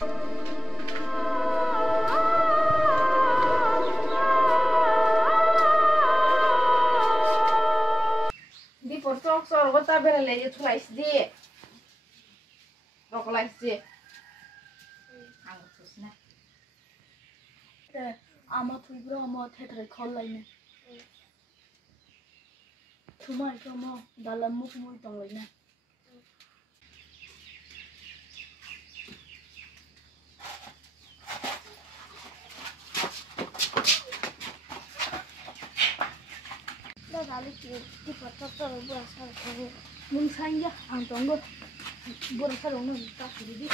Dipor sok gota berele je tulais di. Rokolais di. Anggus na. Ama tuibro ama thetre khol laine. Thumai thoma dalam muk mui tong laine. Kali Dipor BURSA Mung sanya ang tonggo BURSA long ta di.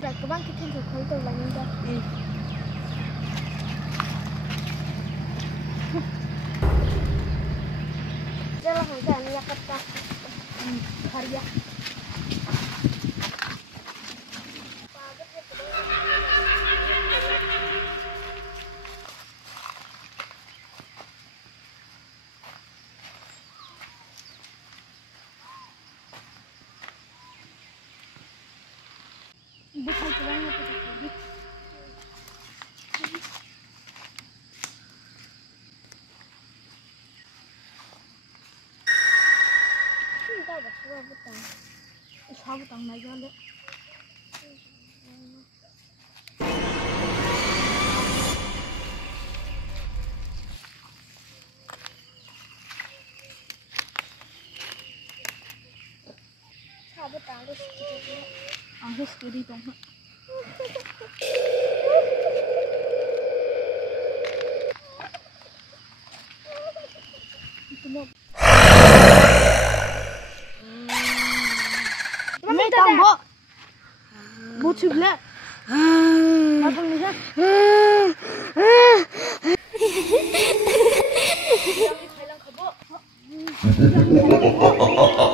Các bạn cái thiên khối tôi là như vậy. Jalan hujan ya kata karya. Bukan kurangnya tadi. Sabutang na jale. Sabutang lu sedikit. Anggus kiri tong. Itu mau. Mẹ tao bộ bố chụp lại nó không đi ra Hãy subscribe cho kênh Ghiền Mì Gõ để không bỏ lỡ những video hấp dẫn.